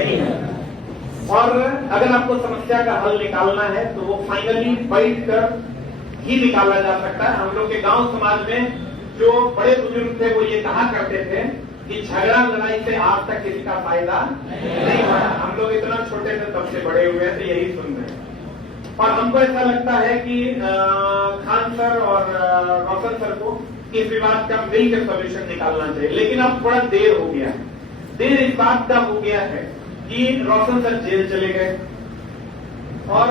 नहीं है। और अगर आपको समस्या का हल निकालना है तो वो फाइनली बैठ कर ही निकाला जा सकता है। हम लोग के गांव समाज में जो बड़े बुजुर्ग थे वो ये कहा करते थे कि झगड़ा लड़ाई से आज तक किसी का फायदा नहीं हुआ। हम लोग इतना छोटे थे तब से बड़े हुए हैं तो यही सुन रहे हैं। और हमको ऐसा लगता है कि खान सर और रोशन सर को इस विवाद का मिलकर सॉल्यूशन निकालना चाहिए, लेकिन अब थोड़ा देर हो गया है। देर इस बात का हो गया है कि रोशन सर जेल चले गए और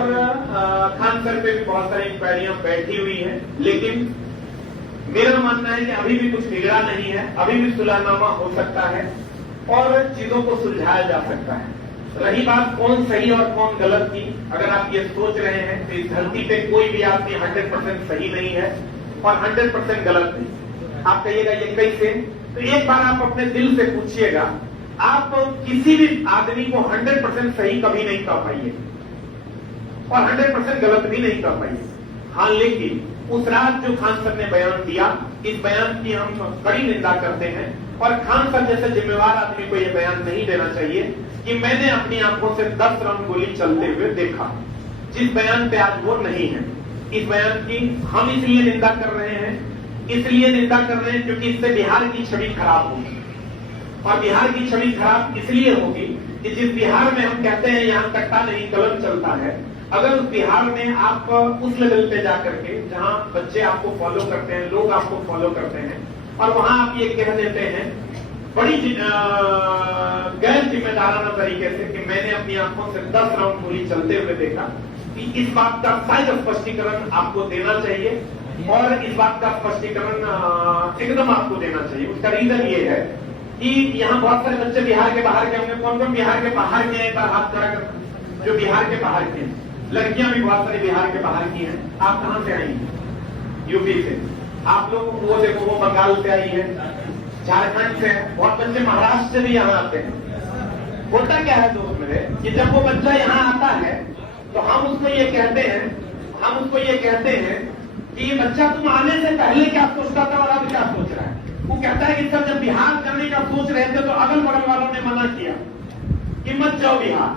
खान सर पे भी बहुत सारी इंक्वायरियां बैठी हुई है, लेकिन मेरा मानना है कि अभी भी कुछ बिगड़ा नहीं है, अभी भी सुलहनामा हो सकता है और चीजों को सुलझाया जा सकता है। रही बात कौन सही और कौन गलत की, अगर आप ये सोच रहे हैं तो इस धरती पे कोई भी आदमी 100% सही नहीं है और 100% गलत नहीं। आप कहिएगा ये कैसे, तो एक बार आप अपने दिल से पूछिएगा, आप किसी भी आदमी को 100% सही कभी नहीं कर पाइए और 100% गलत भी नहीं कर पाइए। हाँ, लेकिन उस रात जो खान सर ने बयान दिया, इस बयान की हम कड़ी निंदा करते हैं और खान सर जैसे जिम्मेवार आदमी को यह बयान नहीं देना चाहिए कि मैंने अपनी आंखों से 10 राउंड गोली चलते हुए देखा, जिस बयान पे आज वो नहीं है। इस बयान की हम इसलिए निंदा कर रहे हैं, क्योंकि इससे बिहार की छवि खराब होगी और बिहार की छवि खराब इसलिए होगी कि जिस बिहार में हम कहते हैं यहाँ कट्टा नहीं कलम चलता है, अगर उस बिहार में आप उस लेवल पे जाकर के जहाँ बच्चे आपको फॉलो करते हैं, लोग आपको फॉलो करते हैं और वहां आप ये कह देते हैं बड़ी गैर जिम्मेदाराना तरीके से कि मैंने अपनी आंखों से 10 राउंड गोली चलते हुए देखा, कि इस बात का शायद स्पष्टीकरण आपको देना चाहिए और इस बात का स्पष्टीकरण एकदम आपको देना चाहिए। उसका रीजन ये है कि यहाँ बहुत सारे बच्चे बिहार के बाहर के होंगे। कौन कौन बिहार के बाहर के हैं, हाथ खड़ा कर, जो बिहार के बाहर के हैं। लड़कियां भी बहुत सारी बिहार के बाहर की हैं। आप कहां से आई हैं? यूपी से। आप लोग वो देखो, वो बंगाल से आई है, झारखंड से है, बहुत बच्चे महाराष्ट्र से भी यहाँ आते हैं। होता क्या है दोस्त मेरे कि जब वो बच्चा यहाँ आता है तो हम उसको ये कहते हैं कि बच्चा तुम आने से पहले क्या सोचता था और अब क्या सोच रहा है। वो कहता है कि सर जब बिहार जाने का सोच रहे थे तो अगल बगल वालों ने मना किया कि मत जाओ बिहार,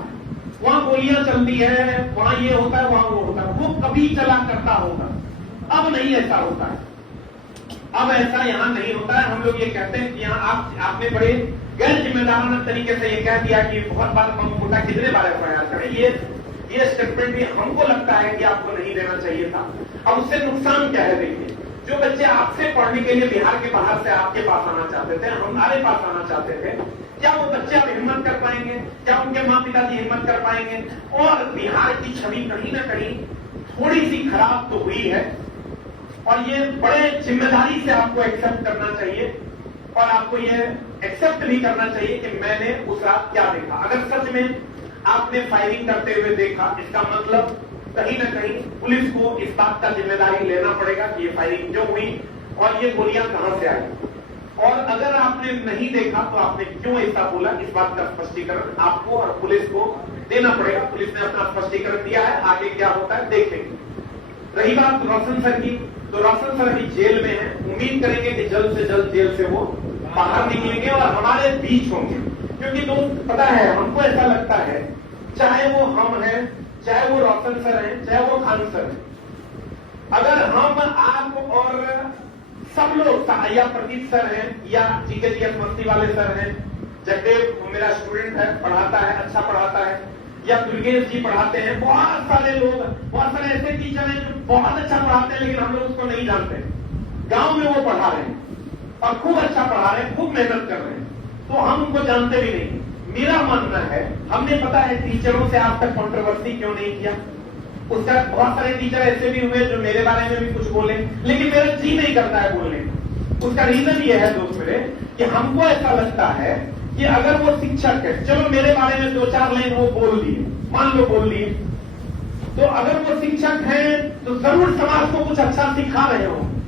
वहां गोलियां चलती है, वहां ये होता है, वहां वो होता है। वो कभी चला करता होगा, अब नहीं ऐसा होता है, अब ऐसा यहाँ नहीं होता है। हम लोग ये कहते हैं कि यहाँ आपने बड़े गैर जिम्मेदाराना तरीके से ये कह दिया कि बहुत बार कम मोटा कितने बार एफआईआर करें। ये स्टेटमेंट भी हमको लगता है कि आपको नहीं देना चाहिए था। अब उससे नुकसान क्या है देखिए, जो बच्चे आपसे पढ़ने के लिए बिहार के बाहर से आपके पास आना चाहते थे, हमारे पास आना चाहते थे, क्या वो बच्चे अब हिम्मत कर पाएंगे? क्या उनके माँ पिताजी हिम्मत कर पाएंगे? और बिहार की छवि कहीं ना कहीं थोड़ी सी खराब तो हुई है और ये बड़े जिम्मेदारी से आपको एक्सेप्ट करना चाहिए और आपको ये एक्सेप्ट भी करना चाहिए कि मैंने उस रात क्या देखा। अगर सच में आपने फायरिंग करते हुए देखा, इसका मतलब कहीं ना कहीं पुलिस को इस बात का जिम्मेदारी लेना पड़ेगा कि ये फायरिंग क्यों हुई और ये गोलियां कहां से आई। और अगर आपने नहीं देखा तो आपने क्यों ऐसा बोला, इस बात का स्पष्टीकरण आपको और पुलिस को देना पड़ेगा। पुलिस ने अपना स्पष्टीकरण दिया है, आगे क्या होता है देखेंगे। रही बात रोशन सर की, तो रोशन सर अभी जेल में है। उम्मीद करेंगे कि जल्द से जल्द जेल से वो बाहर निकलेंगे और हमारे बीच होंगे, क्योंकि दोस्त पता है हमको ऐसा लगता है, चाहे वो हम हैं, चाहे वो रोशन सर हैं, चाहे वो खान सर हैं, अगर हम आप और सब लोग या प्रदीप सर हैं या जीकेजीएस मस्ती वाले सर हैं, जगदेव मेरा स्टूडेंट है, पढ़ाता है, अच्छा पढ़ाता है, या दुर्गेश जी पढ़ाते हैं, बहुत सारे लोग, बहुत सारे ऐसे टीचर हैं जो बहुत अच्छा पढ़ाते हैं लेकिन हम लोग उसको नहीं जानते। गांव में वो पढ़ा रहे हैं और खूब अच्छा पढ़ा रहे हैं, खूब मेहनत कर रहे हैं, तो हम उनको जानते भी नहीं। मेरा मानना है, हमने पता है टीचरों से आज तक कंट्रोवर्सी क्यों नहीं किया। उसका बहुत सारे टीचर ऐसे भी हुए जो मेरे बारे में भी कुछ बोले, लेकिन मेरा जी नहीं करता है बोलने का। उसका रीजन ये है दोस्त मेरे कि हमको ऐसा लगता है कि अगर वो शिक्षक है, चलो मेरे बारे में 2-4 लाइन वो बोल दिए, मान लो बोल दिए, तो अगर वो शिक्षक हैं तो जरूर समाज को कुछ अच्छा सिखा रहे होंगे।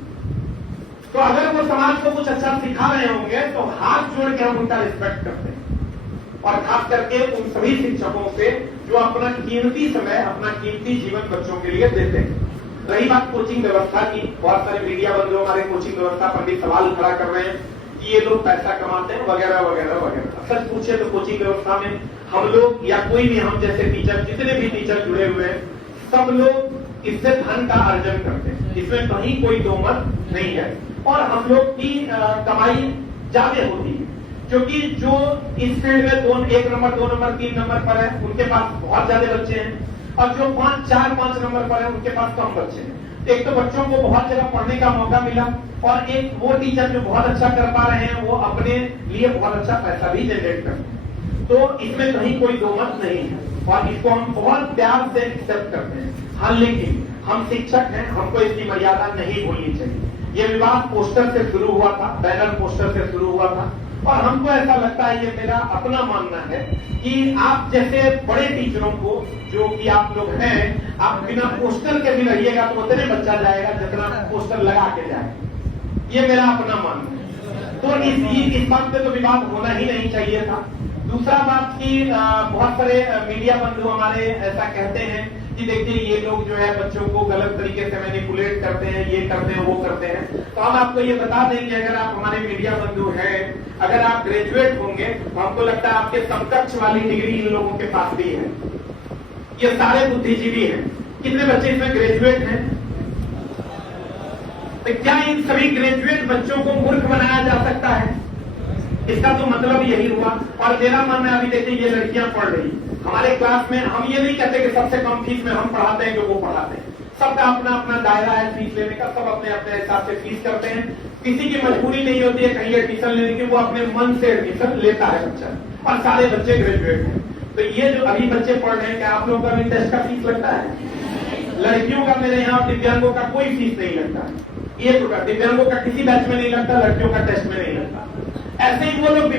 तो अगर वो समाज को कुछ अच्छा सिखा रहे होंगे तो हाथ जोड़ के हम उनका रिस्पेक्ट करते हैं और खास करके उन सभी शिक्षकों से जो अपना कीमती समय, अपना कीमती जीवन बच्चों के लिए देते हैं। रही बात कोचिंग व्यवस्था की, बहुत सारे मीडिया बंधु हमारे कोचिंग व्यवस्था पर भी सवाल खड़ा कर रहे हैं कि ये लोग पैसा कमाते हैं वगैरह वगैरह वगैरह। सच पूछे तो कोचिंग व्यवस्था में हम लोग या कोई भी हम जैसे टीचर, जितने भी टीचर जुड़े हुए हैं, सब लोग इससे धन का अर्जन करते हैं, इसमें कहीं कोई दो मत नहीं है। और हम लोग की कमाई ज्यादा होती है, क्योंकि जो इस फील्ड में 1 नंबर 2 नंबर 3 नंबर पर है उनके पास बहुत ज्यादा बच्चे हैं, और जो 5 4 5 नंबर पर है उनके पास कम बच्चे हैं। एक तो बच्चों को बहुत जगह पढ़ने का मौका मिला, और एक वो टीचर जो बहुत अच्छा कर पा रहे हैं वो अपने लिए बहुत अच्छा पैसा भी जनरेट करते हैं। तो इसमें कहीं कोई दो मत नहीं है, और इसको हम बहुत प्यार से एक्सेप्ट करते हैं। हाँ, लेकिन हम शिक्षक हैं, हमको इसकी मर्यादा नहीं भूलनी चाहिए। ये विवाद पोस्टर से शुरू हुआ था, बैनर पोस्टर से शुरू हुआ था, और हमको ऐसा लगता है, ये मेरा अपना मानना है कि आप जैसे बड़े टीचरों को, जो कि आप लोग हैं, आप बिना पोस्टर के भी रहिएगा तो उतने बच्चा जाएगा जितना पोस्टर लगा के जाएगा। ये मेरा अपना मानना है। तो इस बात पे तो विवाद होना ही नहीं चाहिए था। दूसरा बात की बहुत सारे मीडिया बंधु हमारे ऐसा कहते हैं कि देखिए ये लोग जो है बच्चों को गलत तरीके से मैनिपुलेट करते हैं, ये करते हैं, वो करते हैं। तो हम आपको ये बता दें कि अगर आप हमारे मीडिया बंधु हैं, अगर आप ग्रेजुएट होंगे तो हमको लगता है आपके समकक्ष वाली डिग्री इन लोगों के पास भी है। ये सारे बुद्धिजीवी हैं। कितने बच्चे इसमें ग्रेजुएट हैं? तो क्या इन सभी ग्रेजुएट बच्चों को मूर्ख बनाया जा सकता है? इसका तो मतलब यही हुआ। और मेरा मानना है, अभी देखिए ये लड़कियां पढ़ रही हमारे क्लास में, हम ये नहीं कहते कि सबसे कम फीस में हम पढ़ाते हैं जो वो पढ़ाते हैं। सबका अपना अपना दायरा है फीस लेने का, सब अपने अपने हिसाब से फीस करते हैं। किसी की मजबूरी नहीं होती है कहीं एडमिशन लेने की, वो अपने मन से एडमिशन लेता है बच्चा, और सारे बच्चे ग्रेजुएट हैं। तो ये जो अभी बच्चे पढ़ रहे हैं, क्या आप लोगों का भी टेस्ट का फीस लगता है? लड़कियों का मेरे यहाँ दिव्यांगों का कोई फीस नहीं लगता, ये तो दिव्यांगों का किसी बैच में नहीं लगता, लड़कियों का टेस्ट में नहीं लगता। ऐसे ही वो लोग भी